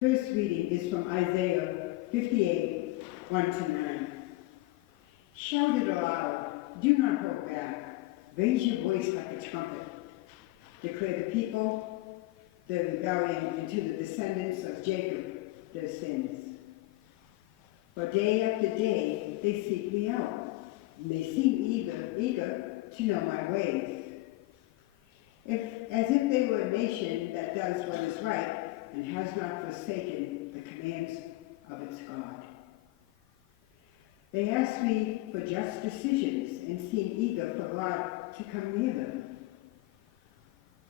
First reading is from Isaiah 58, 1-9. Shout it aloud, do not hold back. Raise your voice like a trumpet. Declare the people, their rebellion, and to the descendants of Jacob, their sins. For day after day they seek me out, and they seem eager to know my ways. As if they were a nation that does what is right and has not forsaken the commands of its God. They ask me for just decisions and seem eager for God to come near them.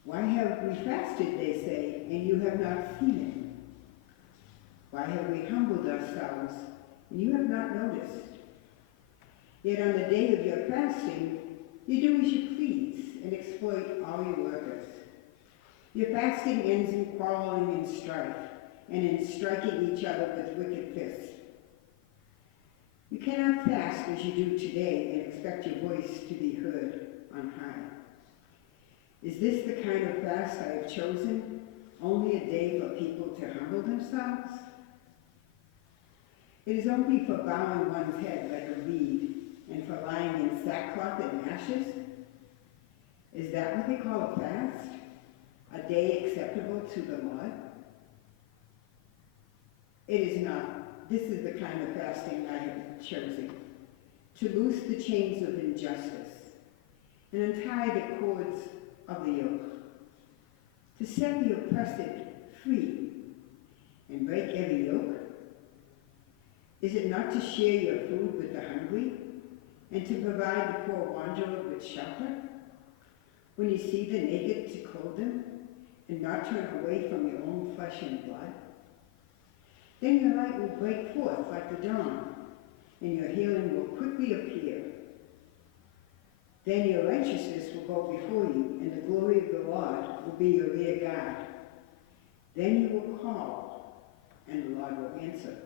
Why have we fasted, they say, and you have not seen it? Why have we humbled ourselves, and you have not noticed? Yet on the day of your fasting, you do as you please and exploit all your workers. Your fasting ends in quarreling and strife, and in striking each other with wicked fists. You cannot fast as you do today and expect your voice to be heard on high. Is this the kind of fast I have chosen? Only a day for people to humble themselves? It is only for bowing one's head like a reed and for lying in sackcloth and ashes? Is that what they call a fast? A day acceptable to the Lord? It is not. This is the kind of fasting I have chosen, to loose the chains of injustice and untie the cords of the yoke, to set the oppressed free and break every yoke. Is it not to share your food with the hungry and to provide the poor wanderer with shelter? When you see the naked, to clothe them and not turn away from your own flesh and blood? Then your light will break forth like the dawn, and your healing will quickly appear. Then your righteousness will go before you, and the glory of the Lord will be your rear guard. Then you will call, and the Lord will answer.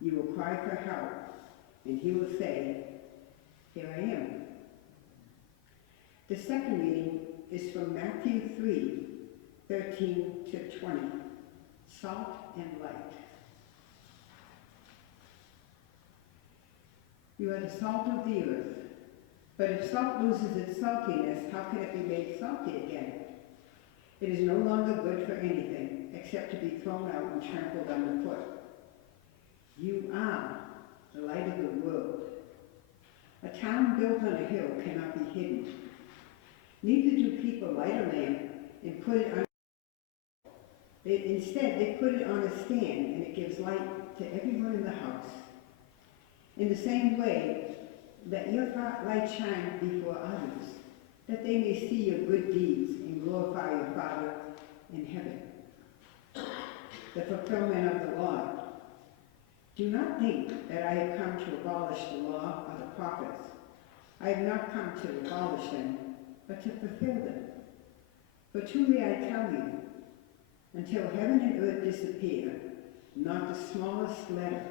You will cry for help, and he will say, here I am. The second reading is from Matthew 3, 13-20, salt and light. You are the salt of the earth, but if salt loses its saltiness, how can it be made salty again? It is no longer good for anything except to be thrown out and trampled underfoot. You are the light of the world. A town built on a hill cannot be hidden. Neither do people light a lamp and put it on. Instead, they put it on a stand, and it gives light to everyone in the house. In the same way, let your light shine before others, that they may see your good deeds and glorify your Father in heaven. The fulfillment of the law. Do not think that I have come to abolish the law or the prophets. I have not come to abolish them, but to fulfill them. For truly I tell you, until heaven and earth disappear, not the smallest letter,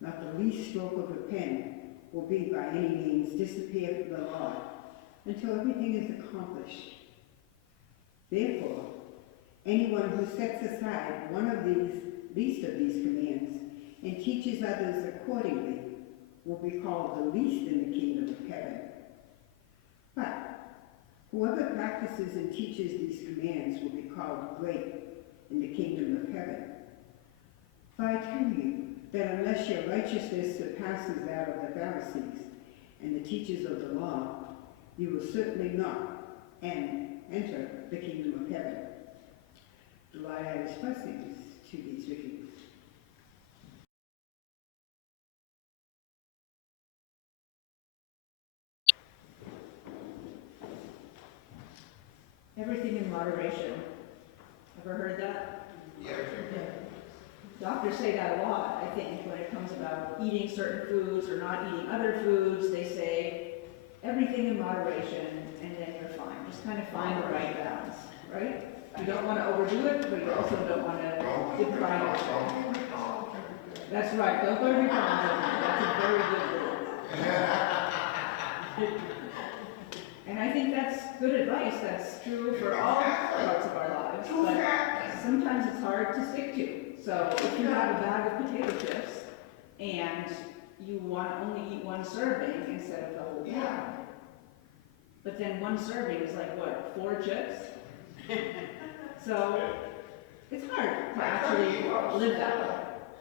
not the least stroke of a pen will be by any means disappear from the law until everything is accomplished. Therefore, anyone who sets aside one of these least of these commands and teaches others accordingly will be called the least in the kingdom of heaven. But whoever practices and teaches these commands will be called great in the kingdom of heaven. For I tell you that unless your righteousness surpasses that of the Pharisees and the teachers of the law, you will certainly not enter the kingdom of heaven. The Lord add his blessings to these readings. Everything in moderation. Ever heard that? Yeah. Doctors say that a lot, I think, when it comes about eating certain foods or not eating other foods. They say everything in moderation, and then you're fine. Just kind of find the right balance, right? You don't want to overdo it, but you also don't want to deprive yourself. That's right. Don't go to McDonald's. That's a very good rule. And I think that's good advice. That's true for all parts of our lives, but sometimes it's hard to stick to. So if you have a bag of potato chips and you want to only eat one serving instead of the whole bag, but then one serving is like what, 4 chips? So it's hard to actually live that way.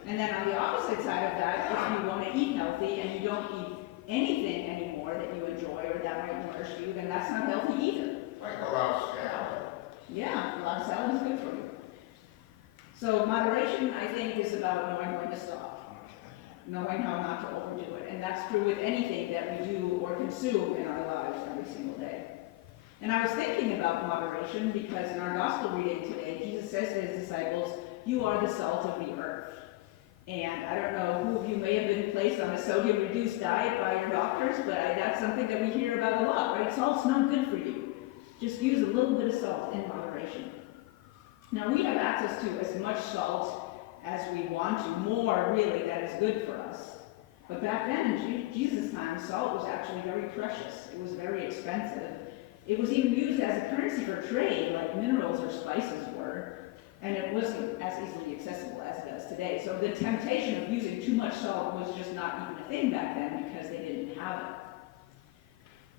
And then on the opposite side of that, if you want to eat healthy and you don't eat anything anymore that you enjoy or that might nourish you, then that's not healthy either. Like a lot of salad. Yeah, a lot of salad is good for you. So moderation, I think, is about knowing when to stop, knowing how not to overdo it. And that's true with anything that we do or consume in our lives every single day. And I was thinking about moderation because in our gospel reading today, Jesus says to his disciples, "You are the salt of the earth." And I don't know who of you may have been placed on a sodium-reduced diet by your doctors, but that's something that we hear about a lot, right? Salt's not good for you. Just use a little bit of salt in moderation. Now, we have access to as much salt as we want to, more really that is good for us. But back then, in Jesus' time, salt was actually very precious. It was very expensive. It was even used as a currency for trade, like minerals or spices were, and it wasn't as easily accessible as it is today. So the temptation of using too much salt was just not even a thing back then because they didn't have it.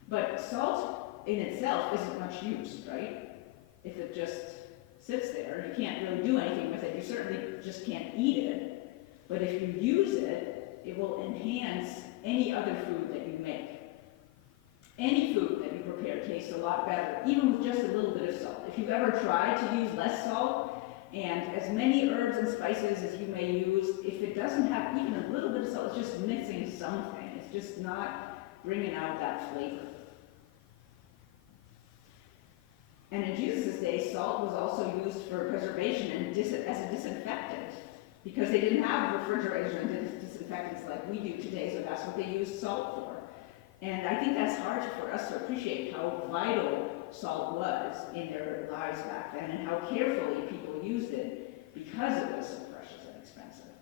But salt in itself isn't much use, right? If it just sits there, you can't really do anything with it. You certainly just can't eat it. But if you use it, it will enhance any other food that you make. Any food that you prepare tastes a lot better, even with just a little bit of salt. If you've ever tried to use less salt, and as many herbs and spices as you may use, if it doesn't have even a little bit of salt, it's just missing something. It's just not bringing out that flavor. And in Jesus' day, salt was also used for preservation and as a disinfectant, because they didn't have refrigerators and disinfectants like we do today, so that's what they used salt for. And I think that's hard for us to appreciate how vital salt was in their lives back then and how carefully people used it because it was so precious and expensive.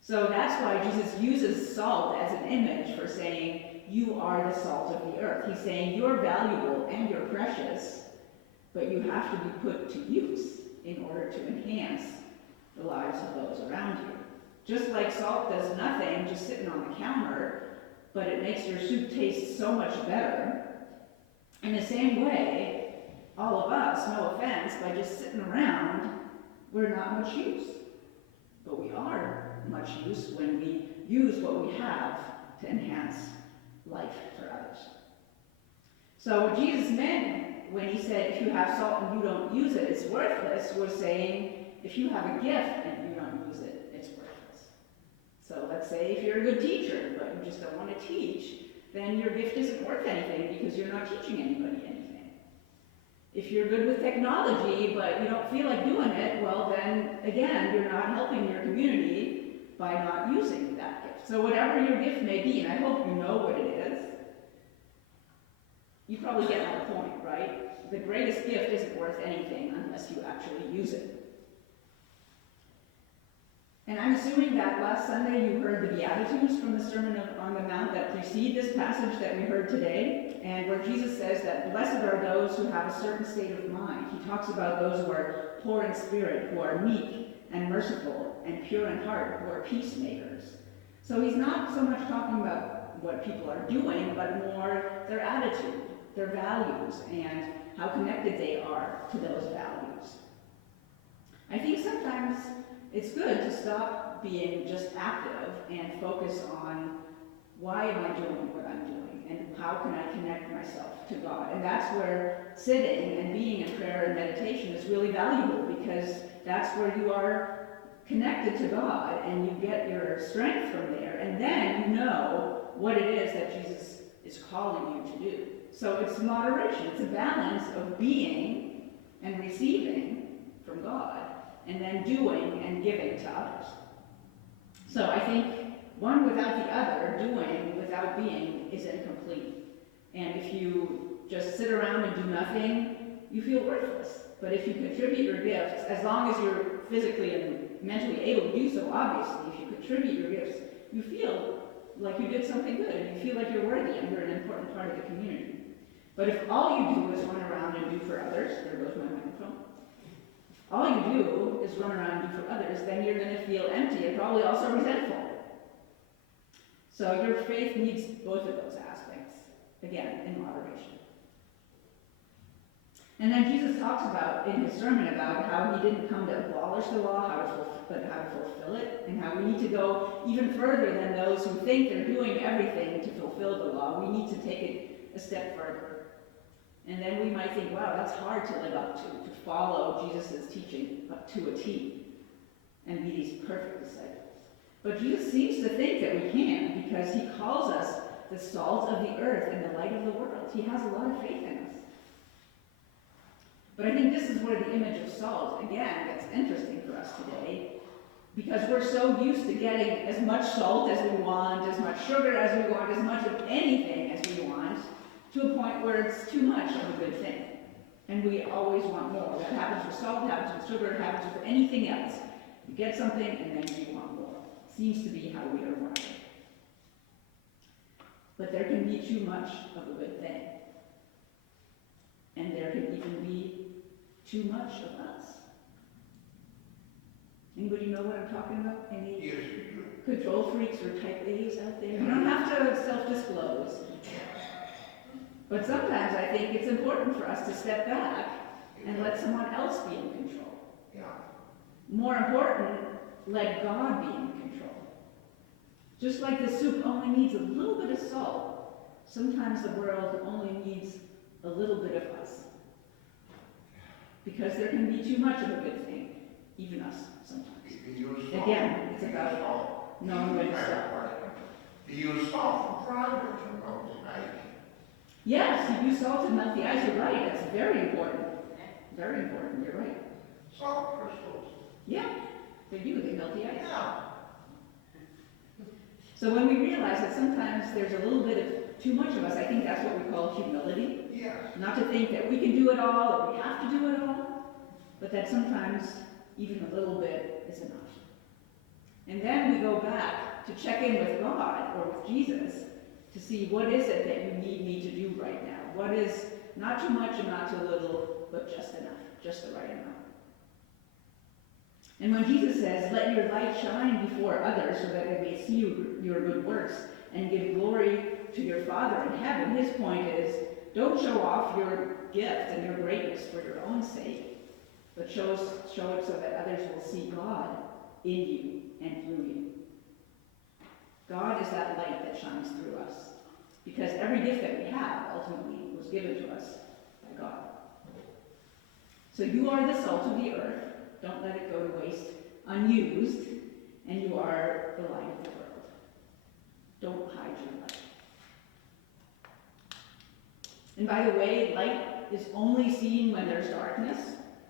So that's why Jesus uses salt as an image for saying, you are the salt of the earth. He's saying you're valuable and you're precious, but you have to be put to use in order to enhance the lives of those around you. Just like salt does nothing just sitting on the counter, but it makes your soup taste so much better. In the same way, all of us, no offense, by just sitting around, we're not much use. But we are much use when we use what we have to enhance life for others. So what Jesus meant when he said, if you have salt and you don't use it, it's worthless, was saying, if you have a gift and you don't use it, it's worthless. So let's say if you're a good teacher, but you just don't want to teach, then your gift isn't worth anything because you're not teaching anybody anything. If you're good with technology, but you don't feel like doing it, well then, again, you're not helping your community by not using that gift. So whatever your gift may be, and I hope you know what it is, you probably get my point, right? The greatest gift isn't worth anything unless you actually use it. And I'm assuming that last Sunday you heard the Beatitudes from the Sermon on the Mount that precede this passage that we heard today, and where Jesus says that blessed are those who have a certain state of mind. He talks about those who are poor in spirit, who are meek and merciful and pure in heart, who are peacemakers. So he's not so much talking about what people are doing, but more their attitude, their values, and how connected they are to those values. I think sometimes it's good to stop being just active and focus on why am I doing what I'm doing and how can I connect myself to God. And that's where sitting and being in prayer and meditation is really valuable, because that's where you are connected to God and you get your strength from there, and then you know what it is that Jesus is calling you to do. So it's moderation. It's a balance of being and receiving from God, and then doing and giving to others. So I think one without the other, doing without being, is incomplete. And if you just sit around and do nothing, you feel worthless. But if you contribute your gifts, as long as you're physically and mentally able to do so, obviously, if you contribute your gifts, you feel like you did something good, and you feel like you're worthy and you're an important part of the community. But if all you do is run around and do for others, there goes my microphone. All you do is run around you for others, then you're going to feel empty and probably also resentful. So your faith needs both of those aspects, again, in moderation. And then Jesus talks about, in his sermon, about how he didn't come to abolish the law, but how to fulfill it, and how we need to go even further than those who think they're doing everything to fulfill the law. We need to take it a step further. And then we might think, wow, that's hard to live up to follow Jesus' teaching up to a T and be these perfect disciples. But Jesus seems to think that we can, because he calls us the salt of the earth and the light of the world. He has a lot of faith in us. But I think this is where the image of salt, again, gets interesting for us today, because we're so used to getting as much salt as we want, as much sugar as we want, as much of anything as we want, to a point where it's too much of a good thing. And we always want more. That happens with salt, it happens with sugar, it happens with anything else. You get something and then you want more. Seems to be how we are wired. But there can be too much of a good thing. And there can even be too much of us. Anybody know what I'm talking about? Any Yes, you control freaks or type A's out there? You don't have to self-disclose. But sometimes I think it's important for us to step back and let someone else be in control. Yeah. More important, let God be in control. Just like the soup only needs a little bit of salt, sometimes the world only needs a little bit of us. Because there can be too much of a good thing, even us sometimes. If you use salt, Again, it's about knowing when to stop. If you use salt for frying, you know, tonight. Yes, if you salt and melt the ice, you're right. That's very important. Very important, you're right. Salt crystals. Yeah, they do, they melt the ice. Yeah. So when we realize that sometimes there's a little bit of too much of us, I think that's what we call humility. Yes. Not to think that we can do it all or we have to do it all, but that sometimes even a little bit is enough. And then we go back to check in with God or with Jesus to see what is it that you need me to do right now. What is not too much and not too little, but just enough, just the right amount. And when Jesus says, let your light shine before others so that they may see your good works and give glory to your Father in heaven, his point is, don't show off your gift and your greatness for your own sake, but show it so that others will see God in you and through you. God is that light that shines through us, because every gift that we have ultimately was given to us by God. So you are the salt of the earth. Don't let it go to waste unused, and you are the light of the world. Don't hide your light. And by the way, light is only seen when there's darkness.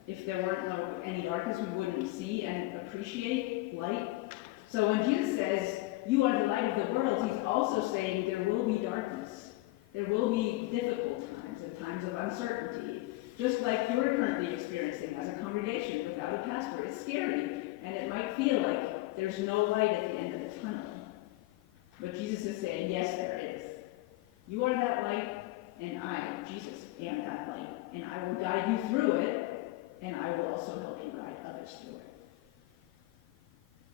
If there weren't any darkness, we wouldn't see and appreciate light. So when Jesus says, you are the light of the world, he's also saying there will be darkness. There will be difficult times and times of uncertainty, just like you're currently experiencing as a congregation without a pastor. It's scary, and it might feel like there's no light at the end of the tunnel. But Jesus is saying, yes, there is. You are that light, and I, Jesus, am that light. And I will guide you through it, and I will also help you guide others through it.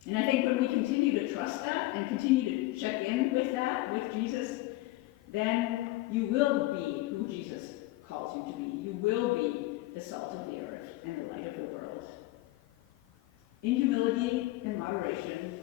And I think when we continue to trust that and continue to check in with that, with Jesus, then you will be who Jesus calls you to be. You will be the salt of the earth and the light of the world. In humility and moderation,